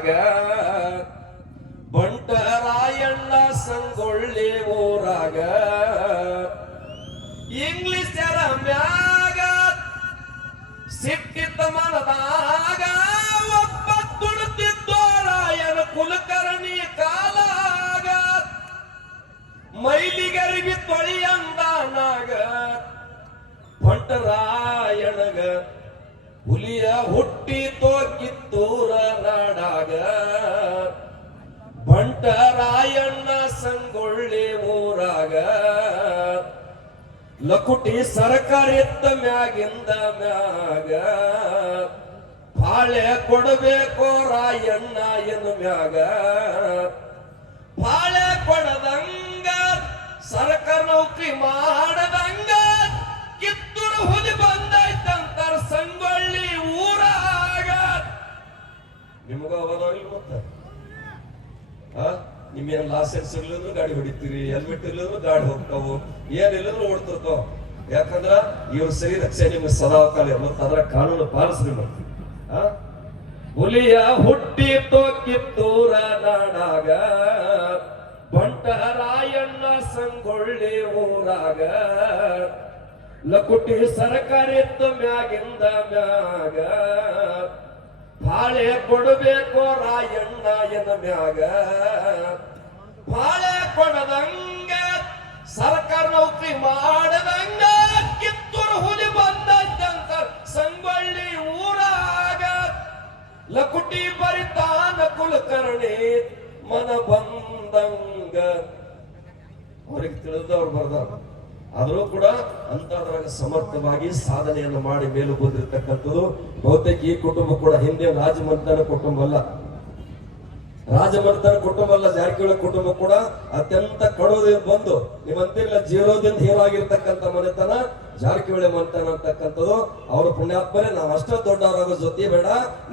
ಊರಾಗ ಬಂಟರಾಯಣ್ಣ ಸಂಗೊಳ್ಳಿ ಊರಾಗ ಇಂಗ್ಲಿಷ್ ಮ್ಯಾಗ ಸಿಕ್ಕಿತ ಮನದಾಗ ಒಬ್ಬ ತುಡುತ್ತಿದ್ದೋರಾಯನ ಕುಲಕರ್ಣಿ ಕಾಲಾಗ ಮೈಲಿಗರಿಗೆ ತೊಳಿಯಂದಾನಾಗ ಬಂಟರಾಯಣಗ ಹುಲಿಯ ಹುಟ್ಟಿ ತೋಗಿತ್ತೂರ ನಾಡಾಗ ಬಂಟರಾಯಣ್ಣ ಸಂಗೊಳ್ಳಿ ಊರಾಗ. ಲಕುಟಿ ಸರ್ಕಾರ ಎತ್ತ ಮ್ಯಾಗಿಂದ ಮ್ಯಾಗ. ಬಾಳೆ ಕೊಡಬೇಕು ರಾಯಣ್ಣ ಎನ್ನು ಮ್ಯಾಗ. ಬಾಳೆ ಕೊಡದಂಗ ಸರ್ಕಾರ ನೌಕರಿ ಮಾಡದಂಗ ನಿಮಗ ಅವದಾವ ಇಲ್ಲ ಮತ್ತೆ? ನಿಮ್ಗೇನ್ ಲೈಸೆನ್ಸ್ ಇರ್ಲಿದ್ರು ಗಾಡಿ ಹೊಡಿತೀರಿ ಹೆಲ್ಮೆಟ್ ಇರ್ಲಿದ್ರು ಗಾಡಿ ಹೋಗ್ತಾವು ಏನಿಲ್ಲದ್ರು ಓಡ್ತಿರ್ತಾವ ಯಾಕಂದ್ರ ಇವ್ರ ಸರಿ ರಕ್ಷೆ ನಿಮ್ಗೆ ಸದಾ ಕಾಲ ಮತ್ತೆ ಕಾನೂನು ಪಾಲಿಸ್ರಿ ಮತ್ತೆ? ಹುಲಿಯ ಹುಟ್ಟಿ ತೋಕಿತ್ತೂರ ನಾಡಾಗ ಬಂಟರಾಯಣ್ಣ ಸಂಗೊಳ್ಳಿ ಊರಾಗ, ಲಕುಟಿ ಸರ್ಕಾರ ಮ್ಯಾಗಿಂದ ಮ್ಯಾಗ ಬಾಳೆ ಕೊಡಬೇಕು ರಾಯಣ್ಣ ಎನ್ನ ಮ್ಯಾಗ. ಬಾಳೆ ಕೊಡದಂಗ, ಸರ್ಕಾರ ನೌಕರಿ ಮಾಡದಂಗ, ಕಿತ್ತೂರು ಹುಲಿ ಬಂದಂತ ಸಂಗೊಳ್ಳಿ ಊರಾಗ. ಲಕುಟಿ ಬರಿತಾನ ಕುಲಕರ್ಣಿ ಮನ ಬಂದಂಗ. ಅವ್ರಿಗೆ ತಿಳಿದವ್ರು ಬರ್ದಾರ. ಆದ್ರೂ ಕೂಡ ಅಂತದ್ರಾಗ ಸಮರ್ಥವಾಗಿ ಸಾಧನೆಯನ್ನು ಮಾಡಿ ಮೇಲು ಬಂದಿರತಕ್ಕಂಥದ್ದು. ಬಹುತೇಕ ಈ ಕುಟುಂಬ ಕೂಡ ಹಿಂದೆ ರಾಜಮಂತನ ಕುಟುಂಬ ಅಲ್ಲ. ರಾಜಮರ್ದನ ಕುಟುಂಬ ಅಲ್ಲ, ಜಾರಕಿಹೊಳಿ ಕುಟುಂಬ ಕೂಡ ಅತ್ಯಂತ ಕಡೋದಿಂದ ಬಂದು ನಿಮ್ಮಂತಿಲ್ಲ ಜೀರೋದಿಂದ ಹೀರೋ ಆಗಿರ್ತಕ್ಕಂಥ ಮನೆತನ, ಜಾರಕಿಹೊಳಿ ಮನೆತನ ಅಂತಕ್ಕಂಥದ್ದು. ಅವರ ಪುಣ್ಯಾತ್ಮನೆ ನಾವು ಅಷ್ಟೇ ದೊಡ್ಡವರಾಗೋ ಜೊತೆ ಬೇಡ.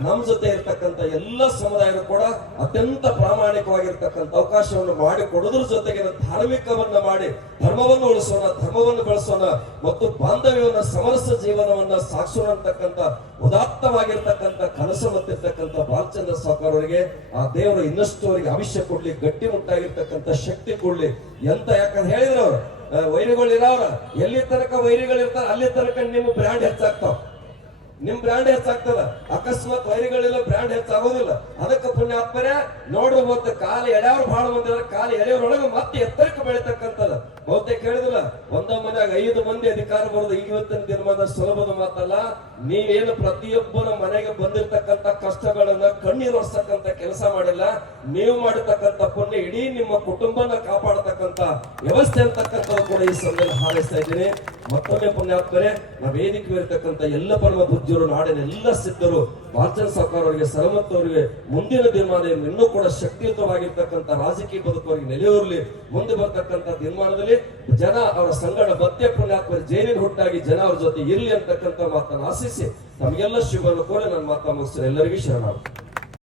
ನಮ್ಮ ಜೊತೆ ಇರ್ತಕ್ಕಂಥ ಎಲ್ಲ ಸಮುದಾಯರು ಕೂಡ ಅತ್ಯಂತ ಪ್ರಾಮಾಣಿಕವಾಗಿರ್ತಕ್ಕಂಥ ಅವಕಾಶವನ್ನು ಮಾಡಿ ಕೊಡೋದ್ರ ಜೊತೆಗೆ ಧಾರ್ಮಿಕವನ್ನ ಮಾಡಿ, ಧರ್ಮವನ್ನು ಉಳಿಸೋಣ, ಧರ್ಮವನ್ನು ಬೆಳೆಸೋಣ ಮತ್ತು ಬಾಂಧವ್ಯವನ್ನ ಸಮರಸ ಜೀವನವನ್ನ ಸಾಕ್ಷೋಣ ಅಂತಕ್ಕಂಥ ಉದಾತ್ತವಾಗಿರ್ತಕ್ಕಂಥ ಕನಸು ಮತ್ತಿರ್ತಕ್ಕಂಥ ಬಾಲಚಂದ್ರ ಸಾವ್ಕಾರ್ ಅವರಿಗೆ ಆ ದೇವರು ಇನ್ನಷ್ಟು ಅವರಿಗೆ ಆವಿಷ್ಯ ಕೊಡ್ಲಿ, ಗಟ್ಟಿ ಮುಟ್ಟಾಗಿರ್ತಕ್ಕಂಥ ಶಕ್ತಿ ಕೊಡ್ಲಿ. ಎಂತ ಯಾಕಂದ್ರೆ ಹೇಳಿದ್ರು ಅವ್ರು ವೈರಿಗಳು ಇರೋ ಇರೋವ್ರ, ಎಲ್ಲಿ ತನಕ ವೈರಿಗಳು ಇರ್ತಾರ ಅಲ್ಲಿ ತನಕ ನಿಮ್ಮ ಬ್ರ್ಯಾಂಡ್ ಹೆಚ್ಚಾಗ್ತಾವ. ನಿಮ್ ಬ್ರ್ಯಾಂಡ್ ಹೆಚ್ಚಾಗ್ತದ. ಅಕಸ್ಮಾತ್ ವೈರಿಗಳಿಲ್ಲ, ಬ್ರ್ಯಾಂಡ್ ಹೆಚ್ಚಾಗೋದಿಲ್ಲ. ಅದಕ್ಕೆ ಪುಣ್ಯಾತ್ಮರೇ ಮತ್ತೆ ಕಾಲ ಎಳೆಯವ್ರು ಬಹಳ ಮಂದಿ ಅಂದ್ರೆ ಕಾಲ ಎಳೆಯವ್ರೊಳಗೆ ಮತ್ತೆ ಎತ್ತರಕ್ಕೆ ಬೆಳಿತಕ್ಕಂಥದ್ದು. ಬಹುತೇಕ ಹೇಳಿದಿಲ್ಲ ಒಂದ ಮನೆಯಾಗ ಐದು ಮಂದಿ ಅಧಿಕಾರ ಬರೋದು ಇವತ್ತಿನ ದಿನಮಾನ ಸುಲಭದ ಮಾತಲ್ಲ. ನೀವೇನು ಪ್ರತಿಯೊಬ್ಬರ ಮನೆಗೆ ಬಂದಿರತಕ್ಕಂತ ಕಷ್ಟಗಳನ್ನ ಕಣ್ಣೀರು ಕೆಲಸ ಮಾಡಿಲ್ಲ. ನೀವು ಮಾಡಿರ್ತಕ್ಕಂಥ ಪುಣ್ಯ ಇಡೀ ನಿಮ್ಮ ಕುಟುಂಬನ ಕಾಪಾಡತಕ್ಕಂತ ವ್ಯವಸ್ಥೆ ಅಂತಕ್ಕಂಥದ್ದು ಕೂಡ ಈ ಸಮಯದಲ್ಲಿ ಹಾರೈಸ್ತಾ ಇದ್ದೀನಿ. ಮತ್ತೊಮ್ಮೆ ಪುಣ್ಯಾತ್ಮರೇ, ನಾವು ವೇದಿಕೆ ಇರತಕ್ಕಂಥ ಎಲ್ಲ ಪರಮ ಬುದ್ಧಿಯರು ನಾಡಿನ ಎಲ್ಲ ಸಿದ್ಧರು, ಭಾರತೀಯ ಸರ್ಕಾರ ಅವರಿಗೆ ಸರಮತ್ ಅವರಿಗೆ, ಮುಂದಿನ ದಿನಮಾನ ಇನ್ನೂ ಕೂಡ ಶಕ್ತಿಯುತವಾಗಿರ್ತಕ್ಕಂಥ ರಾಜಕೀಯ ಬದುಕವರಿಗೆ ನೆಲೆಯೂರಲಿ. ಮುಂದೆ ಬರ್ತಕ್ಕಂಥ ದಿನಮಾನದಲ್ಲಿ ಜನ ಅವರ ಸಂಗಡ ಮತ್ತೆ ಪುಣ್ಯಾತ್ಮರ, ಜೈಲಿನ ಹುಟ್ಟಾಗಿ ಜನ ಅವ್ರ ಜೊತೆ ಇರ್ಲಿ ಅಂತಕ್ಕಂಥ ಮಾತನ್ನು ಆಶಿಸಿ, ತಮಗೆಲ್ಲ ಶುಭವನ್ನು ಕೋರಿ ನನ್ನ ಮಾತಾ ಮುಗಿಸ್ತಾರೆ ಎಲ್ಲರಿಗೂ ಶರಣಾರ್ಥಿ